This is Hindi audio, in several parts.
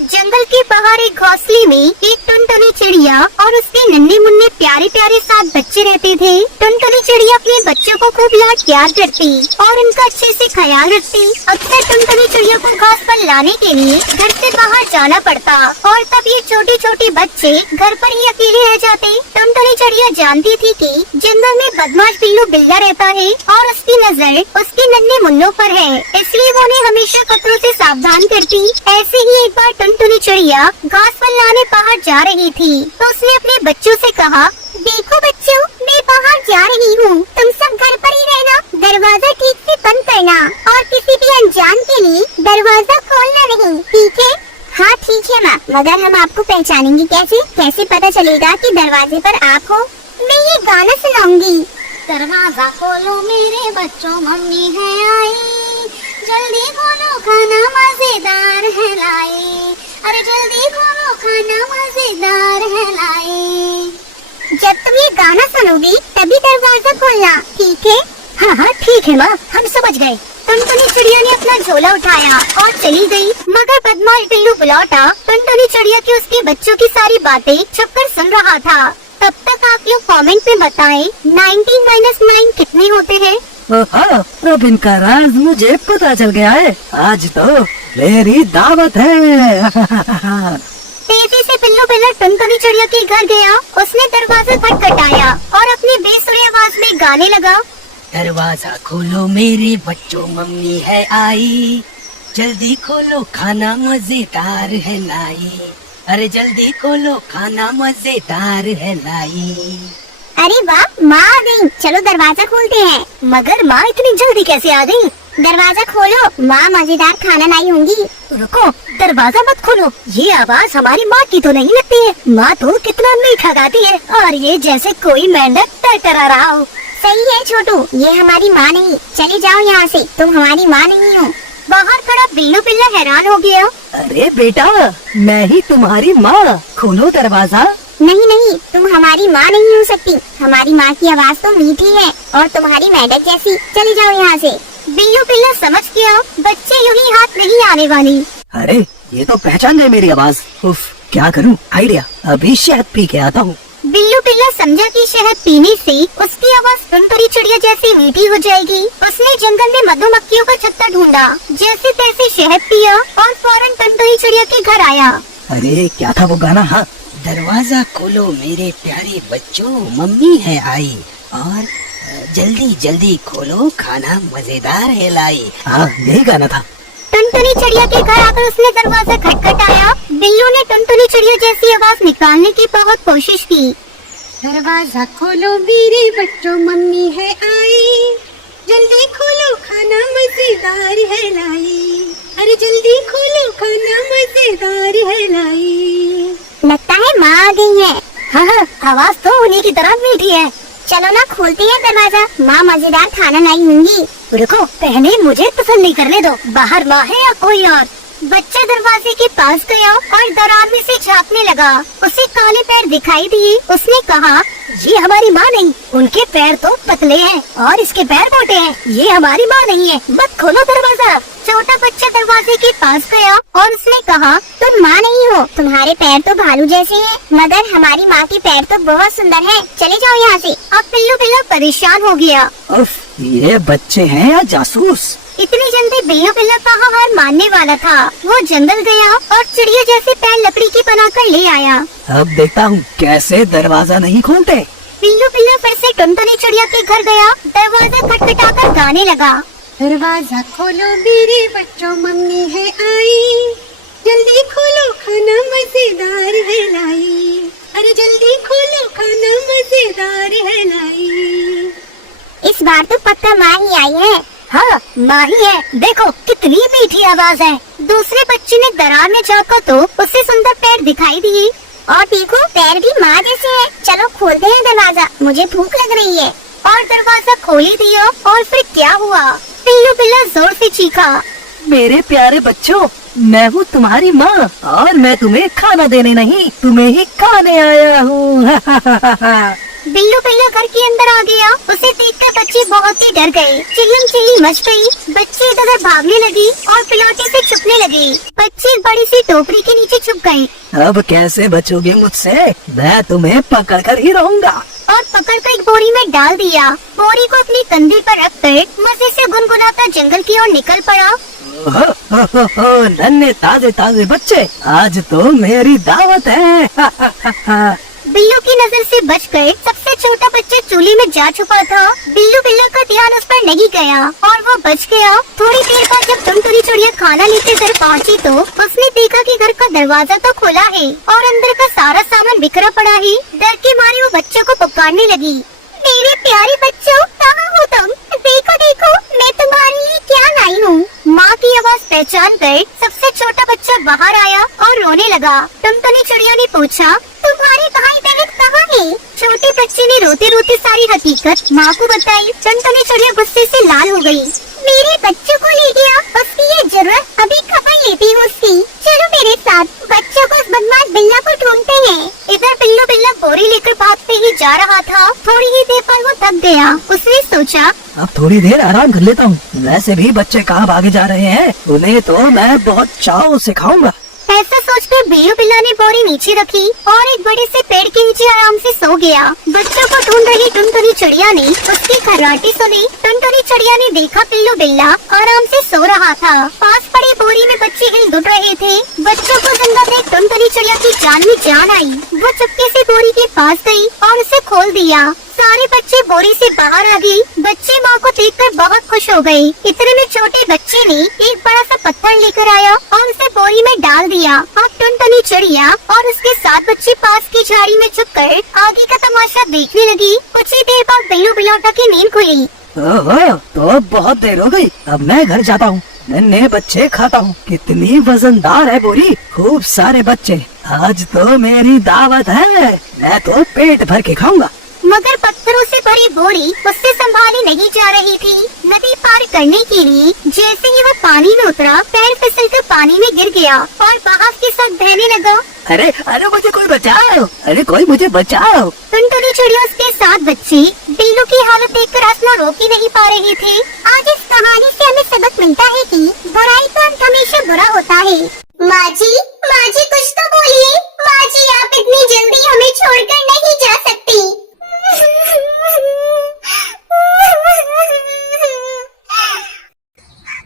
जंगल के बाहर एक घोंसले में एक टुनटुनी चिड़िया और उसके नन्हे मुन्ने प्यारे प्यारे 7 बच्चे रहते थे। टुनटुनी चिड़िया अपने बच्चों को खूब लाड प्यार करती और उनका अच्छे से ख्याल रखती। अक्सर टुनटुनी चिड़िया को घास पर लाने के लिए घर से बाहर जाना पड़ता और तब ये छोटे छोटे बच्चे घर पर ही अकेले रह जाते। टुनटुनी चिड़िया जानती थी कि जंगल में बदमाश बिल्लू बिल्ला रहता है और उसकी नजर उसके नन्हे मुन्नों पर है, इसलिए वो उन्हें हमेशा खतरों से सावधान करती। ऐसे ही एक बार टुनटुनी चिड़िया घास पर लाने बाहर जा रही थी तो उसने अपने बच्चों से कहा, देखो बच्चों, मैं बाहर जा रही हूँ, तुम सब घर पर ही रहना, दरवाजा ठीक से बंद करना और किसी भी अनजान के लिए दरवाजा खोलना नहीं, ठीक है? हाँ ठीक है माँ, मगर हम आपको पहचानेंगे कैसे? कैसे पता चलेगा कि दरवाजे पर आप हो? मैं ये गाना सुनाऊंगी। दरवाजा खोलो मेरे बच्चों, मम्मी है आई, जल्दी खोलो खाना मजेदार है लाए, अरे जल्दी खोलो खाना मजेदार है लाए। जब तुम ये गाना सुनोगी तभी दरवाजा खोलना, ठीक है? हाँ हाँ ठीक है माँ, हम समझ गए। टुनटुनी चिड़िया ने अपना झोला उठाया और चली गई, मगर बदमाश बिल्लू बुलाता टुनटुनी चिड़िया की उसके बच्चों की सारी बातें छुपकर सुन रहा था। तब तक आप लोग कमेंट में बताएं 19 - 9 कितने होते हैं? अब इनका राज मुझे पता चल गया है, आज तो मेरी दावत है। तेजी से बिल्लू बिल्ला टुनटुनी चिड़िया के घर गया। उसने दरवाजा खटखटाया और अपनी बेसुरी आवाज में गाने लगा, दरवाजा खोलो मेरे बच्चों, मम्मी है आई, जल्दी खोलो खाना मजेदार है लाई, अरे जल्दी खोलो खाना मजेदार है लाई। अरे वाह, माँ आ गई, चलो दरवाजा खोलते हैं। मगर माँ इतनी जल्दी कैसे आ गई? दरवाजा खोलो, माँ मजेदार खाना लाई होंगी। रुको, दरवाजा मत खोलो, ये आवाज हमारी माँ की तो नहीं लगती है। माँ तो कितना मीठा गाती है और ये जैसे कोई मेंढक टरटरा रहा हो। सही है छोटू, ये हमारी माँ नहीं, चले जाओ यहाँ से, तुम हमारी माँ नहीं हो। बाहर खड़ा बिल्लू बिल्ला हैरान हो गया। अरे बेटा, मैं ही तुम्हारी माँ, खोलो दरवाजा। नहीं नहीं, तुम हमारी माँ नहीं हो सकती, हमारी माँ की आवाज तो मीठी है और तुम्हारी मेंढक जैसी। चले जाओ यहाँ से। बिल्लू बिल्ला समझ गया बच्चे यूं ही हाथ नहीं आने वाली। अरे ये तो पहचान गए मेरी आवाज। उफ, क्या करूँ? आइडिया, अभी शहद पी के आता हूँ। बिल्लू बिल्ला समझा कि शहद पीने से उसकी आवाज टुनटुनी चिड़िया जैसी मीठी हो जाएगी। उसने जंगल में मधुमक्खियों का छत्ता ढूंढा, जैसे तैसे शहद पिया और फौरन टुनटुनी चिड़िया के घर आया। अरे क्या था वो गाना? हाँ, दरवाजा खोलो मेरे प्यारे बच्चों, मम्मी है आई, और जल्दी जल्दी खोलो खाना मजेदार है लाई। हाँ, यही गाना था। टुनटुनी चिड़िया के घर आकर उसने दरवाजा खटखटाया। बिल्लू ने टुनटुनी चिड़िया जैसी आवाज निकालने की बहुत कोशिश की। दरवाजा खोलो मेरे बच्चों, मम्मी है आई, जल्दी खोलो खाना मजेदार है लाई, अरे जल्दी खोलो खाना मजेदार है लाई। लगता है माँ आ गई है। हाँ, आवाज तो उन्हीं की तरह मीठी है। चलो ना, खोलते हैं दरवाजा, माँ मजेदार खाना लाई होंगी। रुको, पहले मुझे तसल्ली करने दो, बाहर माँ है या कोई और। बच्चा दरवाजे के पास गया और दरार में से झांकने लगा। उसे काले पैर दिखाई दिए। उसने कहा, ये हमारी माँ नहीं, उनके पैर तो पतले हैं और इसके पैर मोटे हैं, ये हमारी माँ नहीं है, मत खोलो दरवाजा। छोटा बच्चा दरवाजे के पास गया और उसने कहा, तुम माँ नहीं हो, तुम्हारे पैर तो भालू जैसे हैं, मगर हमारी माँ के पैर तो बहुत सुंदर हैं। चले जाओ यहाँ से। अब बिल्लू बिल्ला परेशान हो गया। उफ, ये बच्चे हैं या जासूस? इतनी जल्दी बिल्लू बिल्ला कहाँ हार मानने वाला था। वो जंगल गया और चिड़िया जैसे पैर लकड़ी की बनाकर ले आया। अब देखता हूँ कैसे दरवाजा नहीं खोलते। बिल्लू बिल्ला फिर से टुनटुनी चिड़िया के घर गया। दरवाजा खटखटाकर गाने लगा, दरवाजा खोलो मेरे बच्चों, मम्मी है आई, जल्दी खोलो खाना मजेदार है लाई, अरे जल्दी खोलो खाना मजेदार है लाई। इस बार तो पक्का माँ ही आई है। हाँ, माँ ही है, देखो कितनी मीठी आवाज है। दूसरे बच्चे ने दरार में झांका तो उससे सुंदर पैर दिखाई दिए और देखो पैर भी माँ जैसे हैं। चलो खोलते हैं दरवाजा, मुझे भूख लग रही है। और दरवाजा खोल ही दिया और फिर क्या हुआ? बिल्लू बिल्ला जोर से चीखा, मेरे प्यारे बच्चों, मैं हूँ तुम्हारी माँ और मैं तुम्हें खाना देने नहीं, तुम्हें ही खाने आया हूँ। बिल्लू बिल्ला घर के अंदर आ गया। उसे देखकर बच्चे बहुत ही डर गए। चिल्लम चिल्ली मच गई। बच्चे इधर उधर भागने लगी और पिलौटे से छुपने लगे। बच्चे एक बड़ी सी टोकरी के नीचे छुप गए अब कैसे बचोगे मुझसे? मैं तुम्हें पकड़ कर ही रहूंगा। और पकड़कर एक बोरी में डाल दिया। बोरी को अपनी कंधे पर रखकर मजे से गुनगुनाता जंगल की ओर निकल पड़ा। नन्हे ताजे ताजे बच्चे, आज तो मेरी दावत है। बिल्लू की नजर से बचकर सबसे छोटा बच्चा चूल्हे में जा छुपा था। बिल्लू बिल्ला का ध्यान उस पर नहीं गया और वो बच गया। थोड़ी देर बाद जब टुनटुनी चिड़िया खाना लेते घर पहुंची तो उसने देखा कि घर का दरवाजा तो खुला है और अंदर का सारा सामान बिखरा पड़ा है। डर के मारे वो बच्चों को पुकारने लगी, मेरे प्यारे बच्चों, कहाँ हो तुम? देखो देखो, मैं तुम्हारे लिए क्या लाई हूँ। माँ की आवाज पहचान कर सबसे छोटा बच्चा बाहर आया और रोने लगा। टुनटुनी चिड़िया ने पूछा, तुम्हारे भाई बहन कहाँ है? छोटे बच्चे ने रोते रोते सारी हकीकत माँ को बताई। टुनटुनी चिड़िया गुस्से से लाल हो गई। मेरे बच्चों को ले गया, उसकी ये जरूरत, अभी खबर लेती हूँ उसकी। चलो मेरे साथ, बच्चों को उस बदमाश बिल्ला को ढूंढते हैं। इधर बिल्लू बिल्ला बोरी लेकर भागते ही जा रहा था। थोड़ी ही देर पर वो थक गया। उसने सोचा, अब थोड़ी देर आराम कर लेता हूँ। वैसे भी बच्चे कहाँ भागे जा रहे हैं, उन्हें तो मैं बहुत चाव से खाऊंगा। ऐसा सोचकर बिल्लू बिल्ला ने बोरी नीचे रखी और एक बड़े से पेड़ के नीचे आराम से सो गया। बच्चों को ढूंढ रही टुनटुनी चिड़िया ने उसकी खर्राटी सुनी। टुनटुनी चिड़िया ने देखा बिल्लू बिल्ला आराम से सो रहा था। पास पड़ी बोरी में बच्चे हिल डुल रहे थे। बच्चों को जिंदा देख टुनटुनी चिड़िया की जान में जान आई। वो चुपके से बोरी के पास गई और उसे खोल दिया। सारे बच्चे बोरी से बाहर आ गए। बच्चे माँ को देखकर बहुत खुश हो गए। इतने में छोटे बच्चे ने एक बड़ा सा पत्थर लेकर आया और उसे बोरी में डाल दिया। अब टुनटुनी चिड़िया और उसके 7 बच्चे पास की झाड़ी में छुपकर आगे का तमाशा देखने लगी। कुछ ही देर बाद बिल्लू बिलौटा की नींद खुली। ओहो, तो बहुत देर हो गई, अब मैं घर जाता हूँ। नन्हे बच्चे खाता हूँ। कितनी वजनदार है बोरी, खूब सारे बच्चे। आज तो मेरी दावत है, मैं तो पेट भर के खाऊंगा। मगर पत्थरों से भरी बोरी उससे संभाली नहीं जा रही थी। नदी पार करने के लिए जैसे ही वह पानी में उतरा, पैर फिसलकर पानी में गिर गया और बहाव के साथ बहने लगा। अरे अरे मुझे कोई बचाओ, अरे कोई मुझे बचाओ। टुनटुनी चिड़िया उसके 7 बच्चे बिल्लू की हालत देखकर हंसना रोक ही नहीं पा रहे थे। आज इस कहानी से हमें सबक मिलता है कि बुराई का अंत हमेशा बुरा होता है। माँ जी कुछ तो बोलिए। माँ जी, आप इतनी जल्दी हमें छोड़कर नहीं जा सकती।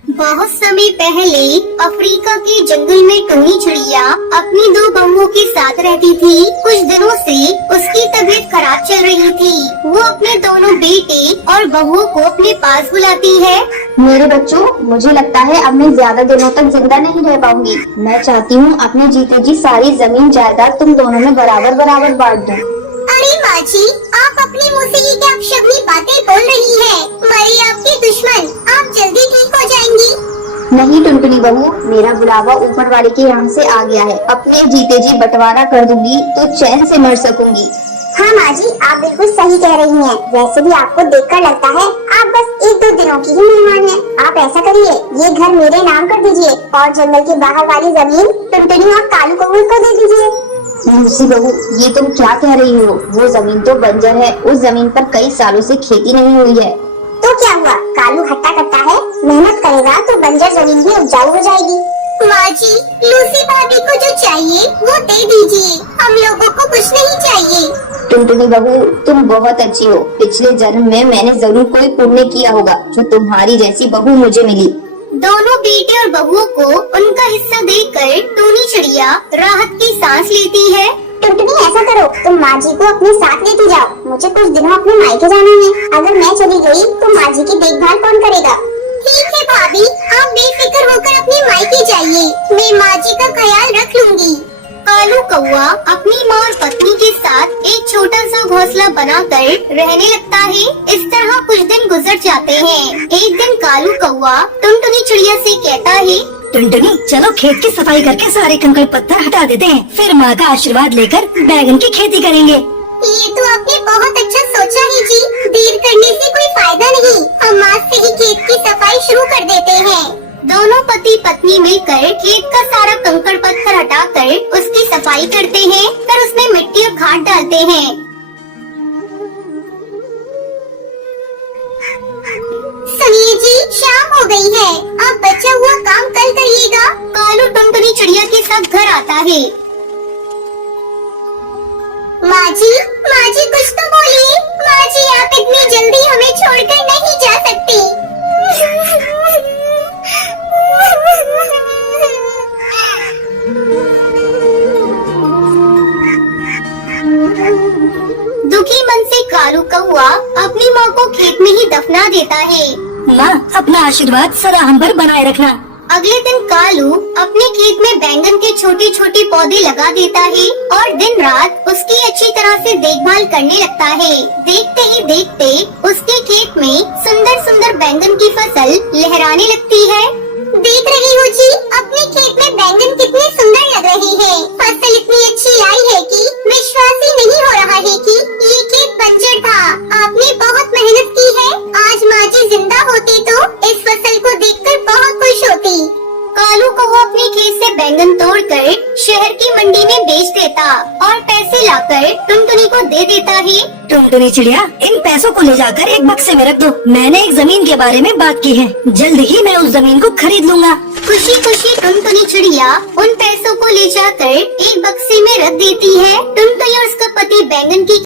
बहुत समय पहले अफ्रीका के जंगल में टुनी चिड़िया अपनी 2 बहुओं के साथ रहती थी। कुछ दिनों से उसकी तबीयत खराब चल रही थी। वो अपने दोनों बेटे और बहुओं को अपने पास बुलाती है। मेरे बच्चों, मुझे लगता है अब मैं ज्यादा दिनों तक जिंदा नहीं रह पाऊंगी। मैं चाहती हूँ अपने जीते जी सारी जमीन जायदाद तुम दोनों में बराबर बराबर बांट दूं। अरे माँ जी, आप अपने मुँह से ये क्या अपशगुनी बातें बोल रही हैं? मरे आपके दुश्मन, आप जल्दी ठीक हो जाएंगी। नहीं टुनटुनी बहू, मेरा बुलावा ऊपर वाले के यहाँ से आ गया है। अपने जीते जी बंटवारा कर दूंगी तो चैन से मर सकूंगी। हाँ माँ जी, आप बिल्कुल सही कह रही हैं। वैसे भी आपको देखकर लगता है आप बस 1-2 दिनों की ही मेहमान हैं। आप ऐसा करिए, ये घर मेरे नाम कर दीजिए और जंगल के बाहर वाली जमीन टुनटुनी और कालू कौवे को दे दीजिए। लूसी बहू, ये तुम क्या कह रही हो? वो जमीन तो बंजर है, उस जमीन पर कई सालों से खेती नहीं हुई है। तो क्या हुआ, कालू हट्टा कट्टा है, मेहनत करेगा तो बंजर जमीन भी उपजाऊ हो जाएगी। माँ जी, लूसी भाभी को जो चाहिए वो दे दीजिए, हम लोगों को कुछ नहीं चाहिए। टुनटुनी बहू, तुम बहुत अच्छी हो। पिछले जन्म में मैंने जरूर कोई पुण्य किया होगा जो तुम्हारी जैसी बहू मुझे मिली। दोनों बेटे और बहुओं को उनका हिस्सा देकर टुनी चिड़िया राहत की सांस लेती है। टुनटुनी, ऐसा करो, तुम माँ जी को अपने साथ लेती जाओ। मुझे कुछ दिनों अपने मायके जाना है। अगर मैं चली गई तो माँ जी की देखभाल कौन करेगा? ठीक है भाभी, आप बेफिक्र होकर अपने मायके जाइए, मैं माँ जी का ख्याल रख लूंगी। कालू कौवा अपनी माँ और पत्नी के साथ एक छोटा सा घोंसला बनाकर रहने लगता है। इस तरह कुछ दिन गुजर जाते हैं। एक दिन कालू कौवा टुनटुनी चिड़िया से कहता है, टुनटुनी, चलो खेत की सफाई करके सारे कंकड़ पत्थर हटा देते हैं, फिर माँ का आशीर्वाद लेकर बैगन की खेती करेंगे। ये तो आपने बहुत अच्छा सोचा है जी। देर करने से कोई फायदा नहीं, हम आज से ही खेत की सफाई शुरू कर देते हैं। दोनों पति पत्नी मिलकर खेत का सारा कंकड़ पत्थर हटाकर उसकी सफाई करते हैं, फिर उसमें मिट्टी और खाद डालते हैं। जी शाम हो गई है, आप बचा हुआ काम कल करिएगा। कालू टुनटुनी चिड़िया के साथ घर आता है। माँ जी कुछ तो बोलिए। माँ जी आप इतनी जल्दी हमें छोड़कर नहीं जा सकती। दुखी मन से कालू कौआ अपनी माँ को खेत में ही दफना देता है। माँ अपना आशीर्वाद सदा हम पर बनाए रखना। अगले दिन कालू अपने खेत में बैंगन के छोटे छोटे पौधे लगा देता है और दिन रात उसकी अच्छी तरह से देखभाल करने लगता है। देखते ही देखते उसके खेत में सुंदर सुंदर बैंगन की फसल लहराने लगती है। देख रही हूँ जी, अपने खेत में बैंगन कितने सुंदर लग रहे हैं। फसल इतनी अच्छी आई है कि विश्वास ही नहीं हो रहा है कि ये खेत बंजर था। आपने बहुत मेहनत की है। आज माँ जी जिंदा होती तो इस फसल को देखकर बहुत खुश होती। कालू को वो अपने खेत से बैंगन तोड़कर शहर की मंडी में बेच देता और पैसे लाकर टुनटुनी को दे देता है। टुनटुनी चिड़िया इन पैसों को ले जाकर एक बक्से में रख दो। मैंने एक जमीन के बारे में बात की है, जल्द ही मैं उस जमीन को खरीद लूँगा। खुशी खुशी टुनटुनी चिड़िया उन पैसों को ले जाकर एक बक्से में रख देती है। टुनटुनी और उसका पति बैंगन की